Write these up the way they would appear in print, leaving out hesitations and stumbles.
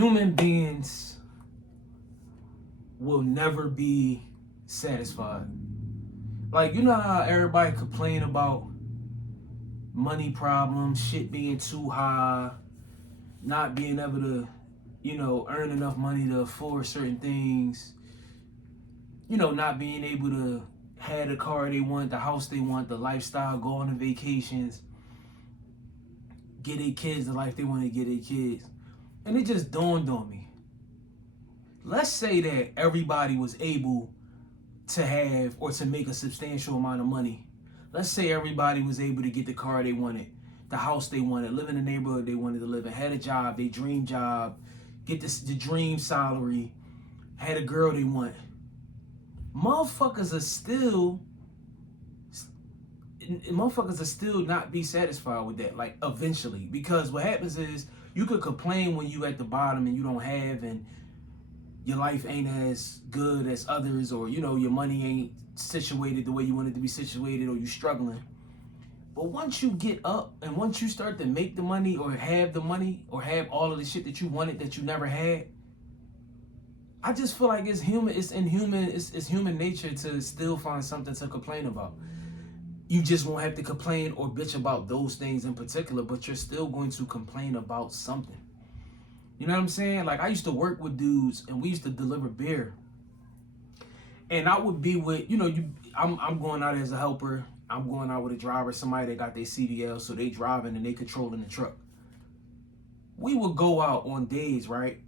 human beings will never be satisfied. Like, you know how everybody complain about money problems, shit being too high, not being able to, earn enough money to afford certain things, not being able to have the car they want, the house they want, the lifestyle, go on vacations, get their kids the life they want to get their kids. And it just dawned on me. Let's say that everybody was able to have or to make a substantial amount of money. Let's say everybody was able to get the car they wanted, the house they wanted, live in the neighborhood they wanted to live in, had a job, their dream job, get the dream salary, had a girl they want. Motherfuckers are still not be satisfied with that, like, eventually. Because what happens is, you could complain when you at the bottom and you don't have, and your life ain't as good as others, or your money ain't situated the way you want it to be situated, or you struggling. But once you get up and once you start to make the money, or have the money, or have all of the shit that you wanted that you never had, I just feel like it's human nature to still find something to complain about. You just won't have to complain or bitch about those things in particular, but you're still going to complain about something. You know what I'm saying? Like, I used to work with dudes, and we used to deliver beer. And I would be with, I'm going out as a helper. I'm going out with a driver, somebody that got their CDL, so they driving and they controlling the truck. We would go out on days, right,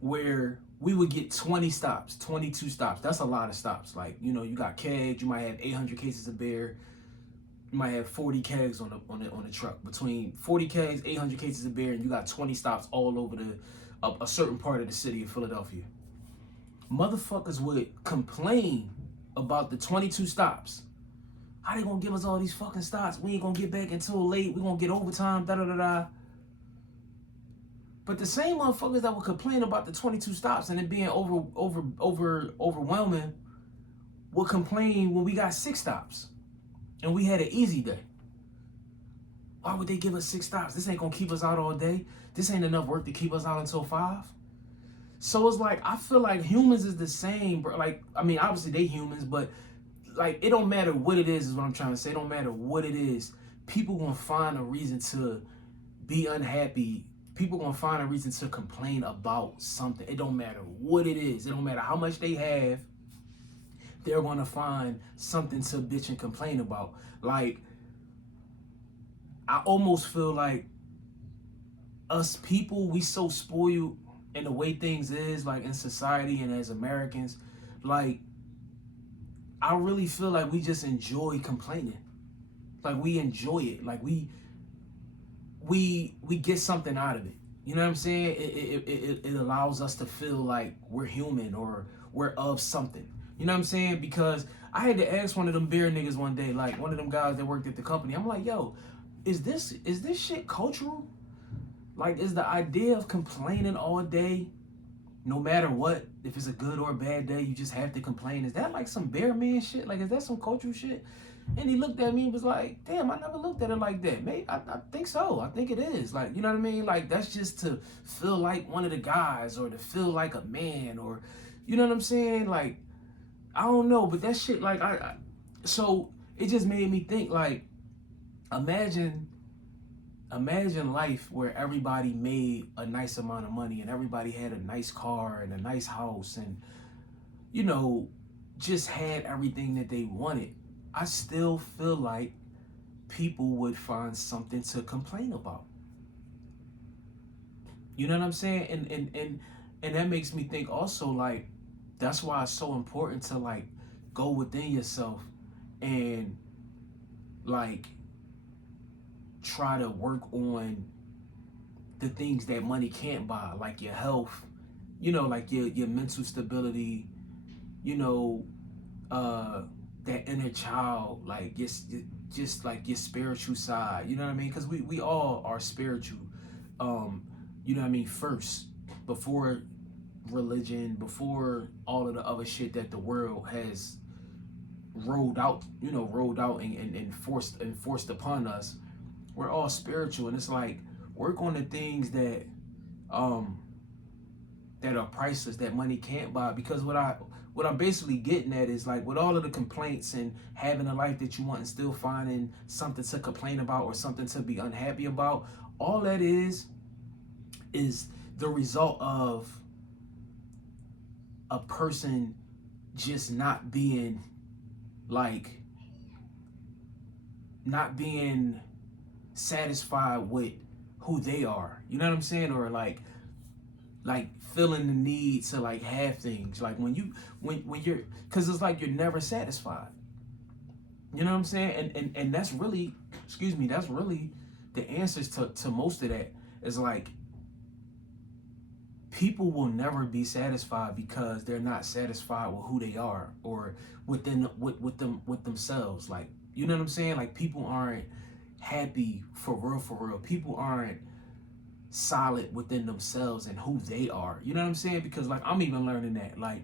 where we would get 20 stops, 22 stops. That's a lot of stops. Like, you got kegs, you might have 800 cases of beer. You might have 40 kegs on the truck. Between 40 kegs, 800 cases of beer, and you got 20 stops all over a certain part of the city of Philadelphia. Motherfuckers would complain about the 22 stops. How they gonna give us all these fucking stops? We ain't gonna get back until late. We gonna get overtime, da-da-da-da. But the same motherfuckers that would complain about the 22 stops and it being overwhelming would complain when we got 6 stops. And we had an easy day. Why would they give us 6 stops? This ain't gonna keep us out all day. This ain't enough work to keep us out until 5. So it's like, I feel like humans is the same, bro. Like, I mean, obviously they humans, but like, it don't matter what it is what I'm trying to say. It don't matter what it is. People gonna find a reason to be unhappy. People gonna find a reason to complain about something. It don't matter what it is. It don't matter how much they have. They're gonna find something to bitch and complain about. Like, I almost feel like us people, we so spoiled in the way things is, like, in society and as Americans. Like, I really feel like we just enjoy complaining. Like, we enjoy it. Like, we get something out of it. You know what I'm saying? It allows us to feel like we're human or we're of something. You know what I'm saying? Because I had to ask one of them beer niggas one day, like one of them guys that worked at the company. I'm like, yo, is this shit cultural? Like, is the idea of complaining all day, no matter what, if it's a good or a bad day, you just have to complain? Is that like some bear man shit? Like, is that some cultural shit? And he looked at me and was like, damn, I never looked at it like that. Maybe, I think so. I think it is. Like, you know what I mean? Like, that's just to feel like one of the guys, or to feel like a man, or, you know what I'm saying? Like, I don't know, but that shit, like, so it just made me think, like, imagine life where everybody made a nice amount of money and everybody had a nice car and a nice house and, just had everything that they wanted. I still feel like people would find something to complain about. You know what I'm saying? And that makes me think also, like, that's why it's so important to, like, go within yourself and, like, try to work on the things that money can't buy, like your health, like your mental stability, that inner child, like, just like your spiritual side, you know what I mean? Because we all are spiritual, you know what I mean, first, before religion, before all of the other shit that the world has rolled out and forced upon us. We're all spiritual, and it's like, work on the things that that are priceless, that money can't buy. Because what I'm basically getting at is like, with all of the complaints and having a life that you want and still finding something to complain about or something to be unhappy about, all that is the result of a person just not being like not being satisfied with who they are. You know what I'm saying? Or like feeling the need to like have things. Like when you're, because it's like you're never satisfied. You know what I'm saying? And that's really, excuse me, that's really the answers to most of that. Is like, people will never be satisfied because they're not satisfied with who they are, or with themselves. Like, you know what I'm saying? Like, people aren't happy for real. People aren't solid within themselves and who they are. You know what I'm saying? Because like, I'm even learning that. Like,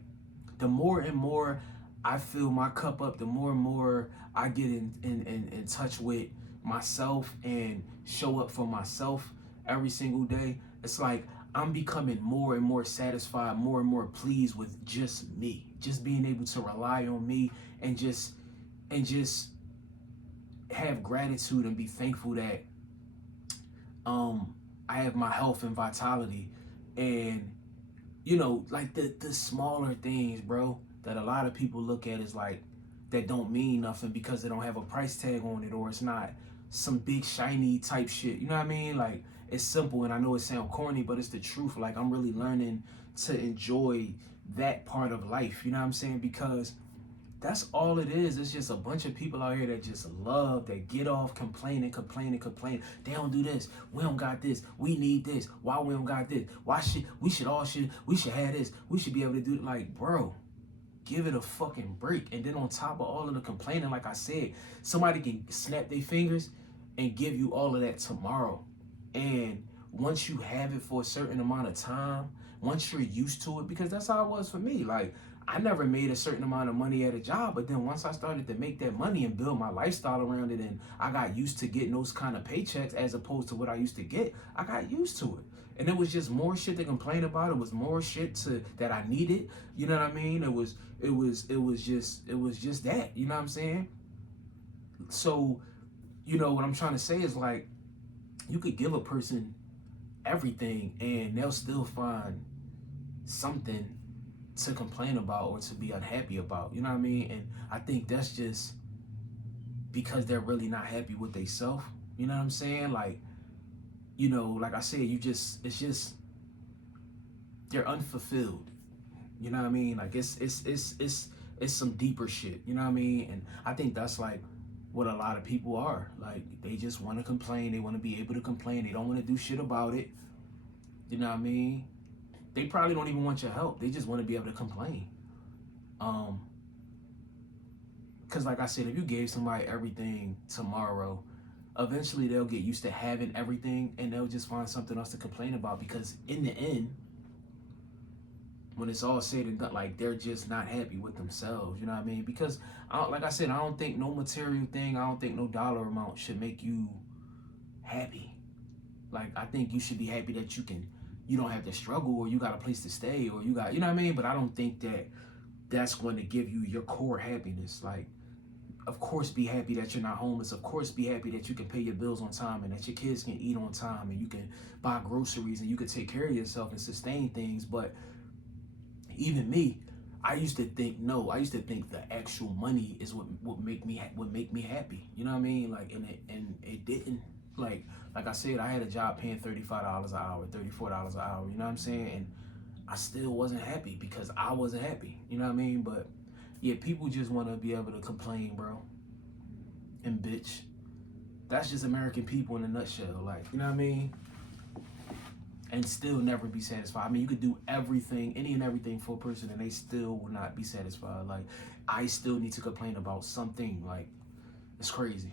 the more and more I fill my cup up, the more and more I get in touch with myself and show up for myself every single day. It's like I'm becoming more and more satisfied, more and more pleased with just me, just being able to rely on me and just have gratitude and be thankful that I have my health and vitality. And you know, like the smaller things, bro, that a lot of people look at as like, that don't mean nothing because they don't have a price tag on it, or it's not some big shiny type shit. You know what I mean? Like, it's simple, and I know it sounds corny, but it's the truth. Like, I'm really learning to enjoy that part of life. You know what I'm saying? Because that's all it is. It's just a bunch of people out here that just love, that get off complaining. They don't do this. We don't got this. We need this. Why we don't got this? Why we should have this. We should be able to do it. Like, bro, give it a fucking break. And then on top of all of the complaining, like I said, somebody can snap their fingers and give you all of that tomorrow. And once you have it for a certain amount of time, once you're used to it, because that's how it was for me. Like, I never made a certain amount of money at a job, but then once I started to make that money and build my lifestyle around it, and I got used to getting those kind of paychecks as opposed to what I used to get, I got used to it. And it was just more shit to complain about. It was more shit that I needed. You know what I mean? It was just that. You know what I'm saying? So, you know what I'm trying to say is like, you could give a person everything and they'll still find something to complain about or to be unhappy about. You know what I mean? And I think that's just because they're really not happy with themselves. You know what I'm saying? Like, you know, like I said, it's just they're unfulfilled. You know what I mean? Like, it's some deeper shit. You know what I mean? And I think that's like what a lot of people are. Like, they just want to complain. They want to be able to complain. They don't want to do shit about it. You know what I mean? They probably don't even want your help. They just want to be able to complain. Because like I said, if you gave somebody everything tomorrow, eventually they'll get used to having everything and they'll just find something else to complain about. Because in the end, when it's all said and done, like, they're just not happy with themselves. You know what I mean? Because, like I said, I don't think no material thing, I don't think no dollar amount should make you happy. Like, I think you should be happy that you don't have to struggle, or you got a place to stay, or you know what I mean? But I don't think that that's going to give you your core happiness. Like, of course, be happy that you're not homeless. Of course, be happy that you can pay your bills on time and that your kids can eat on time and you can buy groceries and you can take care of yourself and sustain things. But even me, I used to think the actual money is what make me happy. You know what I mean? Like, and it didn't. Like I said, I had a job paying $35 an hour, $34 an hour. You know what I'm saying? And I still wasn't happy because I wasn't happy. You know what I mean? But yeah, people just want to be able to complain, bro, and bitch. That's just American people in a nutshell. Like, you know what I mean? And still never be satisfied. I mean, you could do everything, any and everything for a person, and they still will not be satisfied. Like, I still need to complain about something. Like, it's crazy.